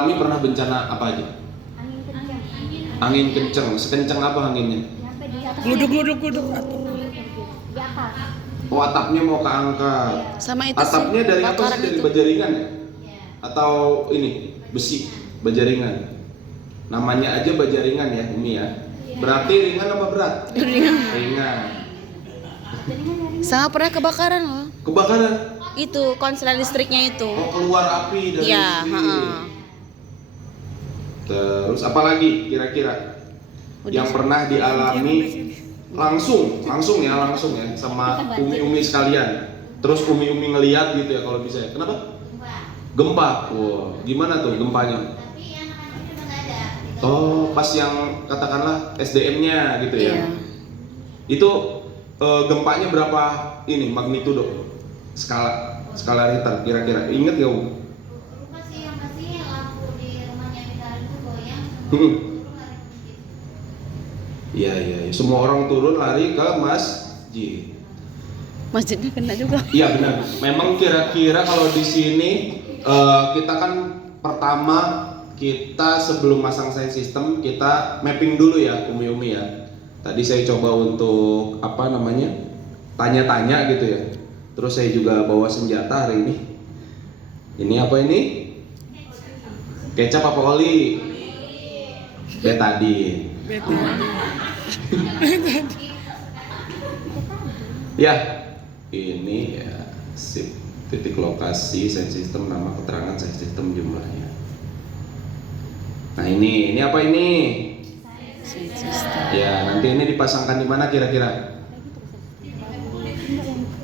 Kami pernah bencana apa aja? Angin kencang. Angin kenceng. Sekenceng apa anginnya? Sampai di atas. Gluduk. Di atas. Oh, atapnya mau keangkat. Sama itu Atapnya sih, dari apa sih? bakaran Dari itu. bajaringan ya? Atau ini besi bajaringan? Namanya aja bajaringan ya, Umi ya. Berarti ringan apa berat? Ringan. Sama pernah kebakaran loh. Kebakaran. Itu konsleting listriknya itu. Oh, keluar api dari Iya, listrik. Terus apa lagi kira-kira yang pernah dialami langsung ya sama umi-umi sekalian. Terus umi-umi ngeliat gitu ya kalau bisa ya. Kenapa? Gempa. Wow, gimana tuh gempanya? Oh, pas yang katakanlah SDM-nya gitu ya. Iya. Itu gempanya berapa ini magnitudo? Skala Richter kira-kira. Ingat gak, Um? Iya. Semua orang turun lari ke masjid. Masjidnya kena juga. Iya benar. Memang kira-kira kalau di sini kita kan pertama kita sebelum masang sound system kita mapping dulu ya umi-umi ya. Tadi saya coba untuk apa namanya tanya-tanya gitu ya. Terus saya juga bawa senjata hari ini. Ini apa ini? Kecap apa oli? Betadine. Ya, ini ya sip titik lokasi sound system, nama keterangan sound system jumlahnya. Nah ini apa ini? Ya nanti ini dipasangkan di mana kira-kira?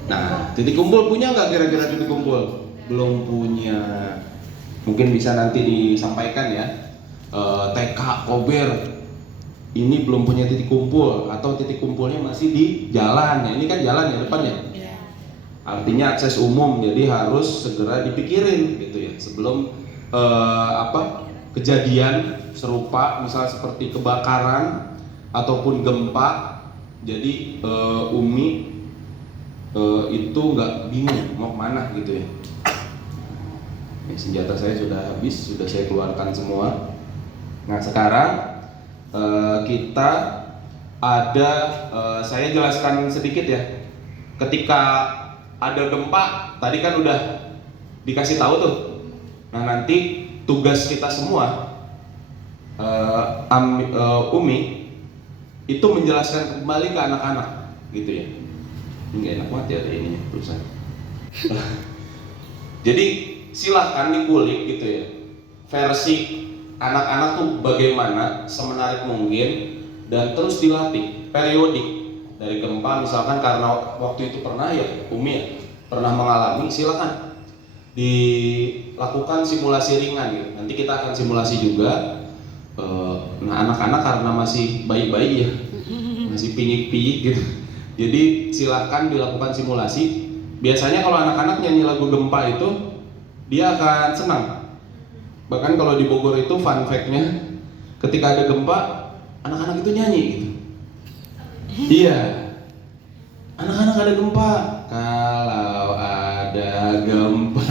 Nah titik kumpul punya nggak kira-kira titik kumpul? Belum punya. Mungkin bisa nanti disampaikan ya. TK Kober ini belum punya titik kumpul atau titik kumpulnya masih di jalan ya. Ini kan jalan ya depannya. Artinya akses umum, jadi harus segera dipikirin gitu ya sebelum kejadian serupa misal seperti kebakaran ataupun gempa. Jadi Umi itu nggak bingung mau kemana gitu ya. Senjata saya sudah habis, sudah saya keluarkan semua. Nah sekarang kita ada saya jelaskan sedikit ya. Ketika ada gempa, tadi kan udah dikasih tahu tuh. Nah nanti tugas kita semua, Umi itu menjelaskan kembali ke anak-anak, gitu ya. Ini nggak enak banget ya ada ininya tulisan. Jadi silahkan dikulik gitu ya. Versi anak-anak tuh bagaimana semenarik mungkin dan terus dilatih periodik. Dari gempa misalkan karena waktu itu pernah ya Umi ya, pernah mengalami, silakan dilakukan simulasi ringan gitu. Nanti kita akan simulasi juga. Nah anak-anak karena masih bayi-bayi ya, masih pinyik-pinyik gitu. Jadi silakan dilakukan simulasi. Biasanya kalau anak-anak nyanyi lagu gempa itu dia akan senang. Bahkan kalau di Bogor itu fun fact-nya, ketika ada gempa anak-anak itu nyanyi gitu. Iya, anak-anak ada gempa. Kalau ada gempa,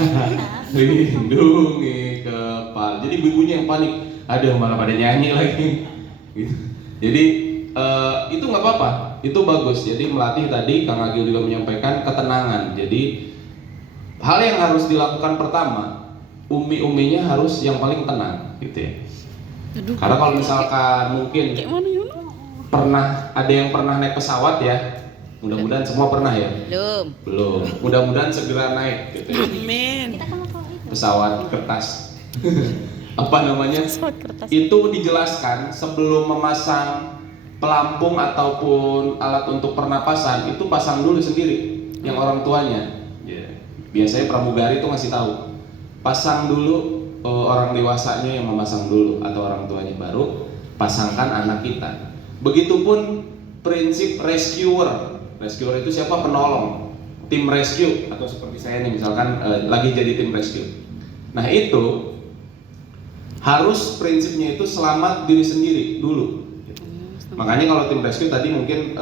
lindungi kepala. Jadi ibunya yang panik. Aduh, malah pada nyanyi lagi. Gitu. Jadi itu nggak apa-apa, itu bagus. Jadi melatih tadi Kang Agil juga menyampaikan ketenangan. Jadi hal yang harus dilakukan pertama, umi-uminya harus yang paling tenang, gitu ya. Karena kalau misalkan mungkin ada yang pernah naik pesawat ya, mudah-mudahan semua pernah ya. Belum. Mudah-mudahan segera naik gitu ya. Amin. Pesawat kertas. Apa namanya? Pesawat kertas. Itu dijelaskan sebelum memasang pelampung ataupun alat untuk pernapasan itu pasang dulu sendiri yang orang tuanya. Biasanya pramugari itu ngasih tahu. Pasang dulu orang dewasanya yang memasang dulu atau orang tuanya baru pasangkan anak kita. Begitupun prinsip rescuer. Rescuer itu siapa? Penolong. Tim rescue atau seperti saya nih misalkan lagi jadi tim rescue. Nah itu harus prinsipnya itu selamat diri sendiri dulu. Makanya kalau tim rescue tadi mungkin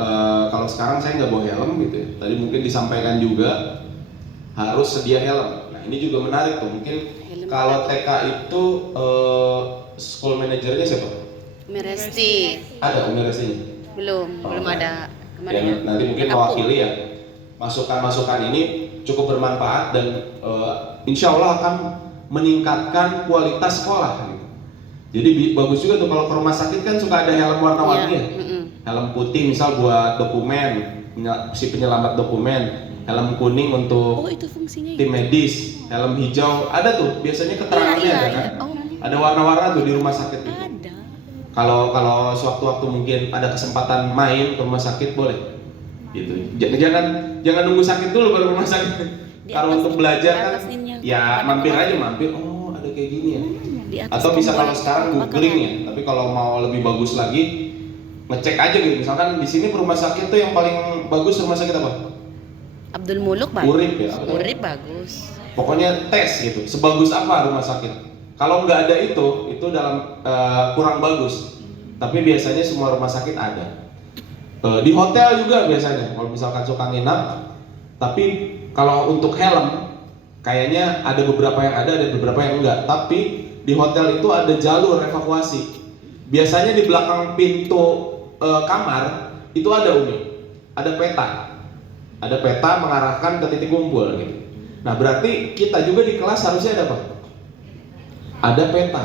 kalau sekarang saya nggak bawa helm gitu ya. Tadi mungkin disampaikan juga harus sedia helm. Nah ini juga menarik tuh. Mungkin kalau TK itu school manajernya siapa? Meresti. Ada Umi Restinya? Belum ada. Kemarin Ya, nanti mungkin mewakili ya. Masukan-masukan ini cukup bermanfaat dan insya Allah akan meningkatkan kualitas sekolah. Gitu. Jadi bagus juga tuh kalau ke rumah sakit kan suka ada helm warna-warni ya. Helm putih misal buat dokumen, si penyelamat dokumen. Helm kuning untuk itu fungsinya tim medis, helm hijau ada tuh biasanya keterangannya ada kan? Ada warna-warna tuh di rumah sakit itu. Ada. Kalau sewaktu-waktu mungkin ada kesempatan main ke rumah sakit boleh, gitu. Jangan nunggu sakit dulu baru ke rumah sakit. Kalau untuk belajar kan, ya mampir aja mampir. Oh ada kayak gini ya. Atau bisa kalau sekarang googling ya. Tapi kalau mau lebih bagus lagi, ngecek aja gitu. Misalkan di sini rumah sakit tuh yang paling bagus rumah sakit apa? Abdul Muluk bagus. Urip ya. Urip bagus. Pokoknya tes gitu. Sebagus apa rumah sakit? Kalau nggak ada itu dalam kurang bagus. Tapi biasanya semua rumah sakit ada. Di hotel juga biasanya. Kalau misalkan suka nginap, tapi kalau untuk helm, kayaknya ada beberapa yang ada beberapa yang enggak. Tapi di hotel itu ada jalur evakuasi. Biasanya di belakang pintu kamar itu ada ada peta. Ada peta mengarahkan ke titik kumpul gitu. Nah berarti kita juga di kelas harusnya ada apa? Ada peta.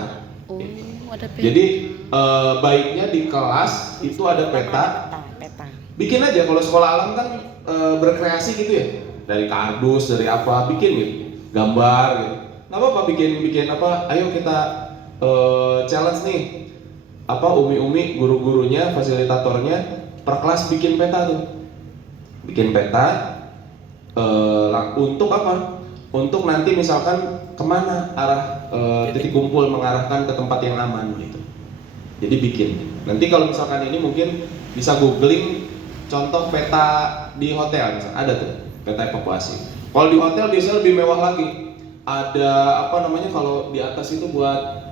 Ada peta. Jadi baiknya di kelas itu ada peta. Bikin aja kalau sekolah alam kan berkreasi gitu ya. Dari kardus, dari apa, bikin gitu. Gambar gitu. Nggak apa-apa bikin apa? Ayo kita challenge nih. Apa umi-umi guru-gurunya, fasilitatornya per kelas bikin peta tuh. Bikin peta untuk apa? Untuk nanti misalkan kemana arah titik kumpul mengarahkan ke tempat yang aman gitu. Jadi bikin. Nanti kalau misalkan ini mungkin bisa googling contoh peta di hotel, misalkan ada tuh peta evakuasi. Kalau di hotel biasanya lebih mewah lagi. Ada apa namanya kalau di atas itu buat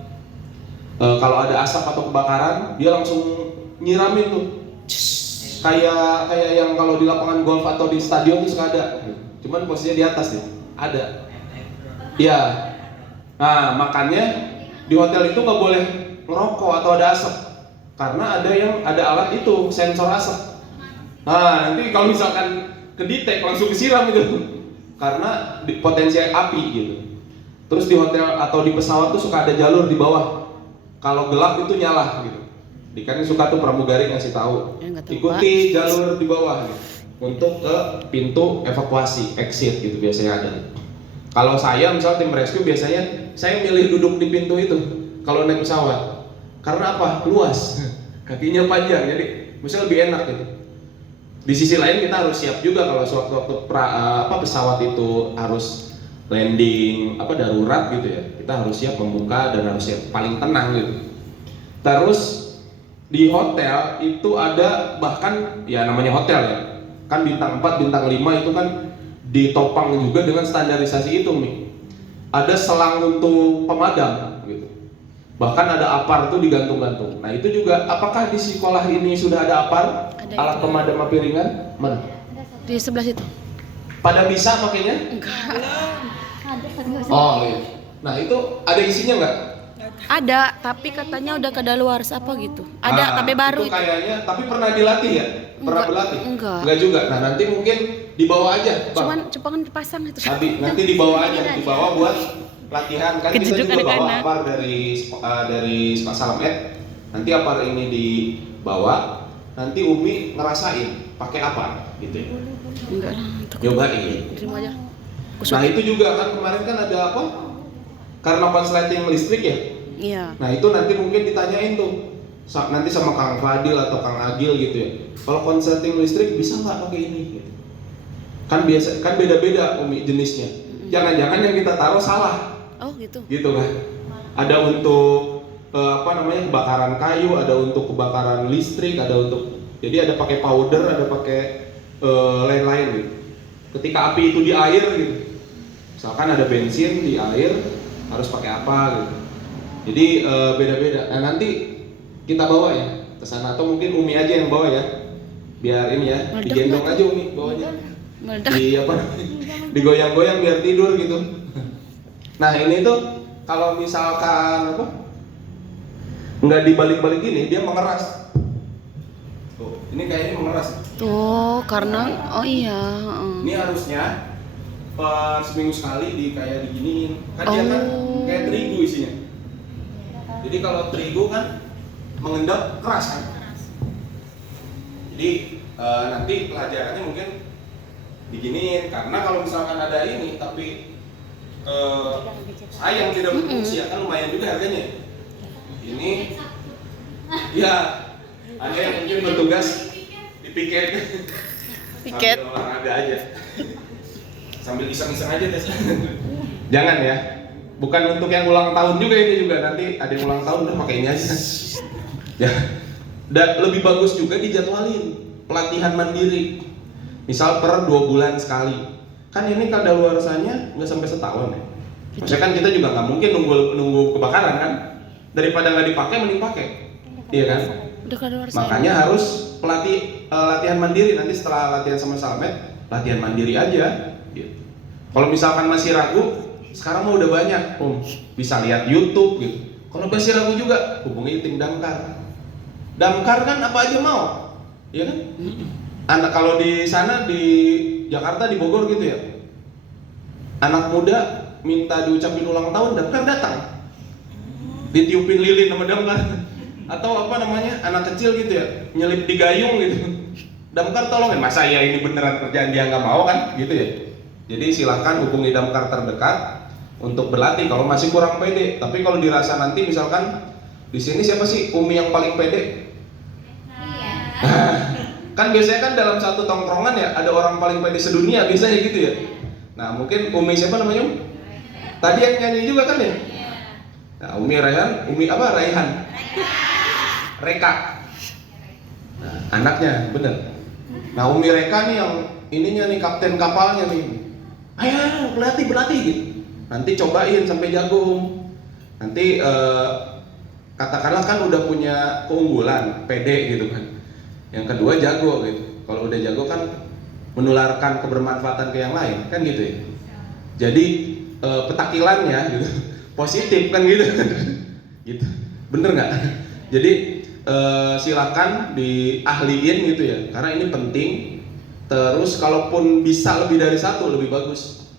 kalau ada asap atau kebakaran dia langsung nyiramin tuh. Kayak yang kalau di lapangan golf atau di stadion tuh suka ada. Cuman posisinya di atas nih. Ada. Iya. Nah, makanya di hotel itu nggak boleh ngerokok atau ada asap. Karena ada alat itu, sensor asap. Nah, nanti kalau misalkan kedetek langsung disiram gitu. Karena potensi api gitu. Terus di hotel atau di pesawat tuh suka ada jalur di bawah. Kalau gelap itu nyala gitu. Kan suka tuh pramugari ngasih tahu. Ikuti jalur di bawah gitu, untuk ke pintu evakuasi, exit gitu biasanya ada. Kalau saya misal tim rescue biasanya saya milih duduk di pintu itu kalau naik pesawat. Karena apa? Luas. Kakinya panjang jadi misalnya lebih enak gitu. Di sisi lain kita harus siap juga kalau sewaktu-waktu pesawat itu harus landing darurat gitu ya. Kita harus siap membuka dan harus siap paling tenang gitu. Terus di hotel itu ada bahkan ya namanya hotel ya. Kan bintang 4, bintang 5 itu kan ditopang juga dengan standarisasi itu nih. Ada selang untuk pemadam gitu. Bahkan ada APAR tuh digantung-gantung. Nah, itu juga apakah di sekolah ini sudah ada APAR? Alat pemadam api ringan? Mana? Di sebelah situ. Pada bisa makanya? Enggak. Oh iya. Nah, itu ada isinya nggak? Ada, tapi katanya udah kadaluarsa apa gitu. Ada, tapi baru itu kayaknya, tapi pernah dilatih ya? Pernah berlatih? Enggak juga. Nah, nanti mungkin dibawa aja, Bang. Cuman dipasang itu. Nanti dibawa aja, dibawa buat latihan. Kan kita juga bawa APAR dari Salam Ed. Nanti APAR ini dibawa, nanti Umi ngerasain pakai APAR gitu ya. Enggak lah. Cobain. Terima aja. Nah, itu juga kan kemarin kan ada apa? Karena konsleting listrik ya. Iya. Nah itu nanti mungkin ditanyain tuh nanti sama Kang Fadil atau Kang Agil gitu ya. Kalau konsleting listrik bisa nggak pakai ini? Gitu. Kan beda-beda Umi jenisnya. Jangan-jangan yang kita taruh salah. Oh gitu. Gitu kan. Ada untuk kebakaran kayu, ada untuk kebakaran listrik, ada untuk jadi ada pakai powder, ada pakai lain-lain gitu. Ketika api itu di air gitu. Misalkan ada bensin di air harus pakai apa gitu. Jadi beda-beda. Nah nanti kita bawa ya ke sana atau mungkin Umi aja yang bawa ya. Biar ini ya, digendong aja Umi bawanya. Meledak. Digoyang-goyang biar tidur gitu. Nah ini tuh kalau misalkan apa nggak dibalik-balik gini, dia mengeras. Tuh, ini kayaknya mengeras. Oh, karena oh iya, heeh. Ini harusnya per seminggu sekali kayak diginiin. Kan dia kan kayak terigu isinya. Jadi kalau terigu kan mengendap keras kan. Jadi nanti pelajarannya mungkin diginiin, karena kalau misalkan ada ini tapi sayang tidak berfungsi ya kan lumayan juga harganya. Ini ya ada yang mungkin bertugas di piket sambil olahraga aja, sambil iseng-iseng aja tes. Jangan ya, bukan untuk yang ulang tahun juga, ini juga nanti ada yang ulang tahun udah pakai ini aja. Ya, dan lebih bagus juga dijadwalin pelatihan mandiri, misal per 2 bulan sekali. Kan ini kadaluarsanya nggak sampai setahun ya. Maksudnya kan kita juga nggak mungkin nunggu kebakaran kan. Daripada nggak dipakai mending pakai, iya kan? Udah kadaluarsa. Makanya harus latihan mandiri. Nanti setelah latihan sama Salmet, latihan mandiri aja. Gitu. Kalau misalkan masih ragu, sekarang mah udah banyak, bisa lihat YouTube gitu. Kalau masih ragu juga, hubungi tim damkar. Damkar kan apa aja mau, iya kan? Anak kalau di sana di Jakarta, di Bogor gitu ya, anak muda minta diucapin ulang tahun, damkar datang, ditiupin lilin sama damkar. Atau apa namanya, anak kecil gitu ya, nyelip di gayung gitu, damkar tolongin. Masa ya ini beneran kerjaan dia nggak mau kan, gitu ya. Jadi silahkan hubungi damkar terdekat untuk berlatih kalau masih kurang pede. Tapi kalau dirasa nanti misalkan di sini siapa sih Umi yang paling pede? Kan biasanya kan dalam satu tongkrongan ya ada orang paling pede sedunia biasanya gitu ya. Nah mungkin Umi siapa namanya? Tadi yang nyanyi juga kan ya? Nah Umi Raihan, Umi apa? Raihan? Reka. Nah, anaknya bener. Nah Umi Reka nih yang ininya nih, kapten kapalnya nih. Ayo berlatih gitu. Nanti cobain sampai jago. Nanti katakanlah kan udah punya keunggulan, pede gitu kan. Yang kedua jago gitu. Kalau udah jago kan menularkan kebermanfaatan ke yang lain kan gitu ya. Jadi petakilannya gitu positif kan gitu. Gitu. Bener nggak? Jadi silakan diahliin gitu ya. Karena ini penting. Terus kalaupun bisa lebih dari 1 lebih bagus.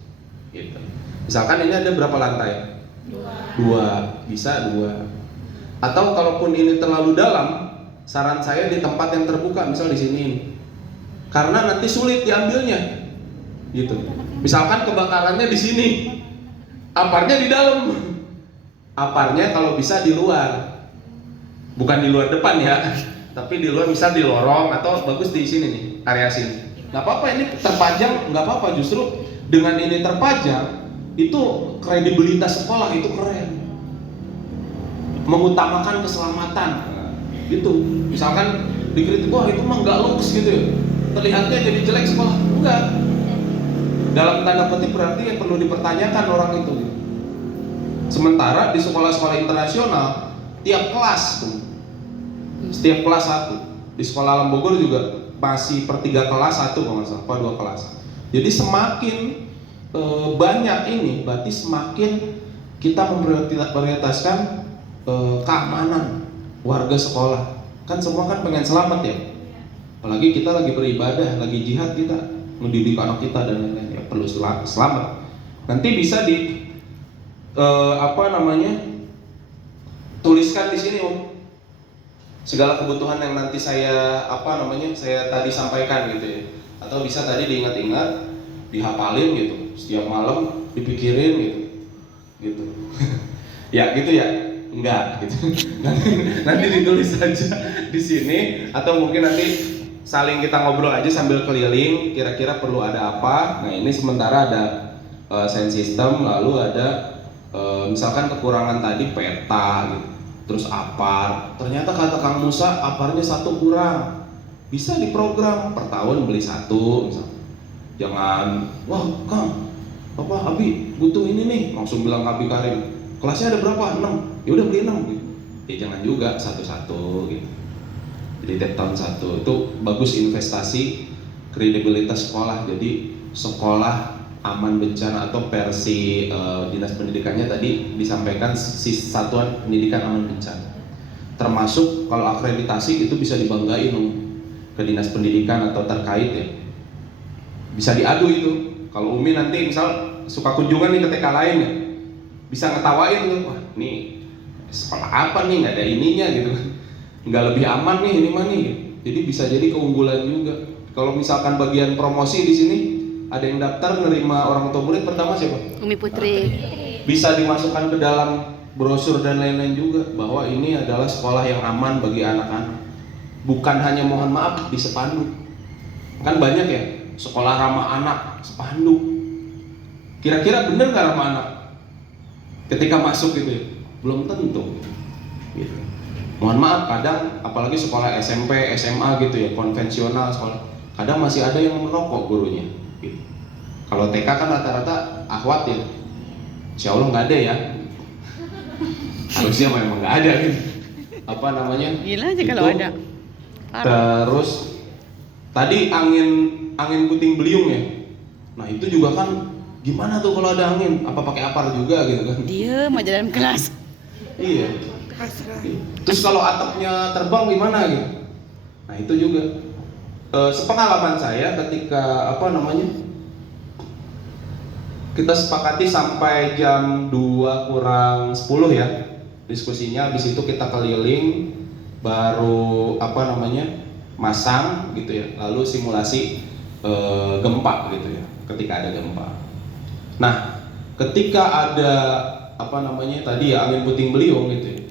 Gitu. Misalkan ini ada berapa lantai? 2. Bisa 2. Atau kalaupun ini terlalu dalam, saran saya di tempat yang terbuka, misal di sini. Karena nanti sulit diambilnya. Gitu. Misalkan kebakarannya di sini, aparnya di dalam. Aparnya kalau bisa di luar. Bukan di luar depan ya, tapi di luar, misal di lorong atau bagus di sini nih, area sini. Nggak apa-apa ini terpajang, nggak apa-apa, justru dengan ini terpajang itu kredibilitas sekolah itu keren, mengutamakan keselamatan gitu. Misalkan dikritik, wah itu mah nggak lux gitu ya, terlihatnya jadi jelek sekolah. Enggak, dalam tanda kutip berarti yang perlu dipertanyakan orang itu gitu. Sementara di sekolah-sekolah internasional tiap kelas tuh, setiap kelas 1, di sekolah Alam Bogor juga masih per 3 kelas 1 kalau nggak salah, apa 2 kelas. Jadi semakin banyak ini, berarti semakin kita memprioritaskan keamanan warga sekolah. Kan semua kan pengen selamat ya. Apalagi kita lagi beribadah, lagi jihad, kita mendidik anak kita dan lain-lain, ya perlu selamat. Nanti bisa di tuliskan di sini segala kebutuhan yang nanti saya saya tadi sampaikan gitu ya. Atau bisa tadi diingat-ingat, dihafalin gitu, setiap malam dipikirin gitu. Ya gitu ya, enggak gitu. Nanti ditulis saja di sini, atau mungkin nanti saling kita ngobrol aja sambil keliling, kira-kira perlu ada apa. Nah ini sementara ada sound system, lalu ada misalkan kekurangan tadi peta gitu. Terus apar, ternyata kata Kang Musa aparnya 1 kurang, bisa diprogram per tahun beli 1 misalnya. Jangan, wah Kang, apa Abi butuh ini nih, langsung bilang ke Abi Karim, kelasnya ada berapa? 6, ya udah beli 6 gitu. Ya jangan juga satu-satu gitu. Jadi tiap tahun 1, itu bagus investasi kredibilitas sekolah. Jadi sekolah aman bencana atau versi dinas pendidikannya tadi disampaikan satuan pendidikan aman bencana. Termasuk kalau akreditasi itu bisa dibanggain ke dinas pendidikan atau terkait ya. Bisa diadu itu. Kalau Umi nanti misal suka kunjungan nih ke TK lain ya, bisa ngetawain tuh, wah nih sekolah apa nih nggak ada ininya gitu kan, nggak lebih aman nih ini mah nih. Jadi bisa jadi keunggulan juga. Kalau misalkan bagian promosi di sini ada yang daftar nerima orang tua murid pertama siapa? Umi Putri. Bisa dimasukkan ke dalam brosur dan lain-lain juga bahwa ini adalah sekolah yang aman bagi anak-anak. Bukan hanya mohon maaf di spanduk. Kan banyak ya sekolah ramah anak spanduk. Kira-kira bener nggak ramah anak? Ketika masuk gitu ya, belum tentu. Gitu. Mohon maaf, kadang apalagi sekolah SMP, SMA gitu ya, konvensional sekolah, kadang masih ada yang merokok gurunya. Gitu. Kalau TK kan rata-rata akhwat ya, insya Allah nggak ada ya. Harusnya memang nggak ada gitu. Apa namanya? Gila aja kalau Itu. ada. Parah. Terus tadi angin puting beliung ya. Nah itu juga kan gimana tuh kalau ada angin? Apa pakai apar juga gitu kan? Diem aja dalam kelas. Iya. Terus kalau atapnya terbang gimana gitu? Nah itu juga sepengalaman saya ketika apa namanya, kita sepakati sampai jam 2 kurang 10 ya diskusinya. Habis itu kita keliling, baru apa namanya masang gitu ya, lalu simulasi gempa gitu ya ketika ada gempa. Nah ketika ada apa namanya tadi ya angin puting beliung gitu ya,